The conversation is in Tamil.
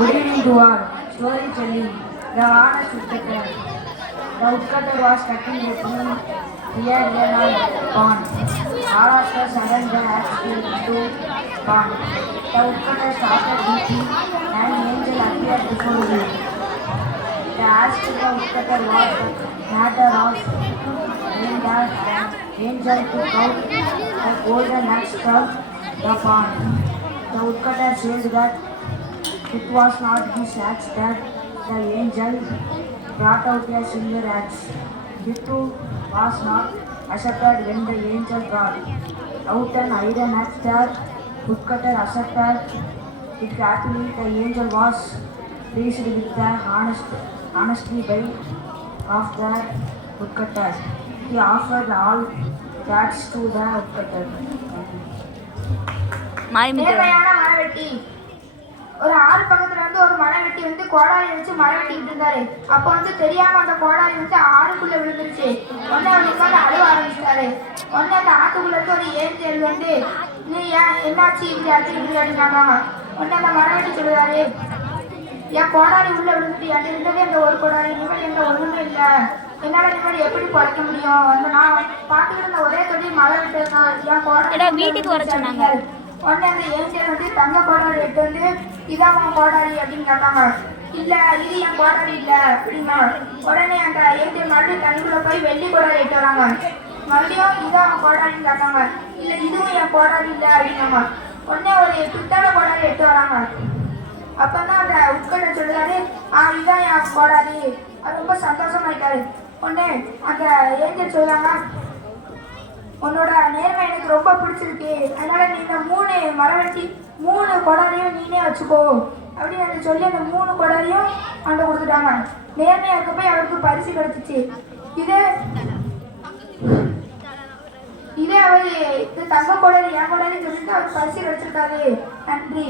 Good evening to all. Storytelling. The honest woodcutter. The woodcutter was cutting a tree near a pond. All of a sudden, the axe fell into pond. The woodcutter started weeping, and an angel appeared before him. They asked the woodcutter what the matter was. Then the angel took out the golden axe from the pond. The woodcutter said that it was not his axe that the angel brought out a silver axe. It too was not accepted when the angel brought out an iron axe that woodcutter accepted it happily. The angel was pleased with the honesty by of the woodcutter. He offered all that to the woodcutter. நேர்மையான மரவெட்டி. ஒரு ஆறு பக்கத்துல ஒரு மரவெட்டி கோடாரி வச்சு மரவெட்டிட்டு இருந்தாரு. அப்ப தெரியாம அந்த கோடாரி ஆறுக்குள்ள விழுந்துருச்சு. உடனே அவர் உட்காந்து அழுவ ஆரம்பிச்சிட்டாரு. உடனே அந்த ஆத்துக்குள்ள இருந்து ஒரு ஏஞ்சல் நீ ஏன் என்னாச்சு இப்படி அடிச்சுட்டு அப்படின்னாங்க. உடனே அந்த மரவெட்டி சொல்லுறாரு, என் கோடாரி உள்ள விழுந்துட்டு அது இருந்ததே அந்த ஒரு கோடாரி, நிம்மதி எந்த ஒண்ணுமே இல்லை, என்னால நிம்மதி எப்படி குறைக்க முடியும், அந்த நான் பார்த்துக்கிட்டு இருந்த ஒரே தொழில் மழை விட்டு என் கோடாரி வீட்டுக்கு வர சொன்னாங்க. உடனே அந்த ஏஞ்சல் தங்க கோடாரி எடுத்து இதான் உன் கோடாரி அப்படின்னு கேட்டாங்க. இல்ல இது என் கோடாரி இல்ல அப்படின்னா. உடனே அந்த ஏஞ்சல் மறுபடியும் தண்ணிக்குள்ள போய் வெள்ளி கோடாரி எடுத்து வராங்க. மறுபடியும் இதான் அவன் கோடாரின்னு கேட்டாங்க. இல்ல இதுவும் என் கோடாரி இல்ல அப்படின்னாங்க. உடனே ஒரு பித்தளை கோடாரி எடுத்து வராங்க. அப்பதான் அந்த உட்கட்ட சொல்லுறாரு, இதான் என் கோடாரி. அது ரொம்ப சந்தோஷமாயிட்டாரு. உடனே அந்த ஏஞ்சல் சொல்றாங்க, உன்னோட நேர்மை எனக்கு ரொம்ப பிடிச்சிருக்கு, அதனால நீ இந்த 3 மரவெட்டி 3 கொடாரியும் நீனே வச்சுக்கோ அப்படின்னு சொல்லி அந்த 3 கொடாரியும் அவன்கிட்ட கொடுத்துட்டாங்க. நேர்மையா இருக்க போய் அவருக்கு பரிசு கிடைச்சிச்சு. இதே அவர் இது தங்க கொடாரி என் கொடாரின்னு சொல்லிட்டு அவருக்கு பரிசு கிடைச்சிருக்காரு. நன்றி.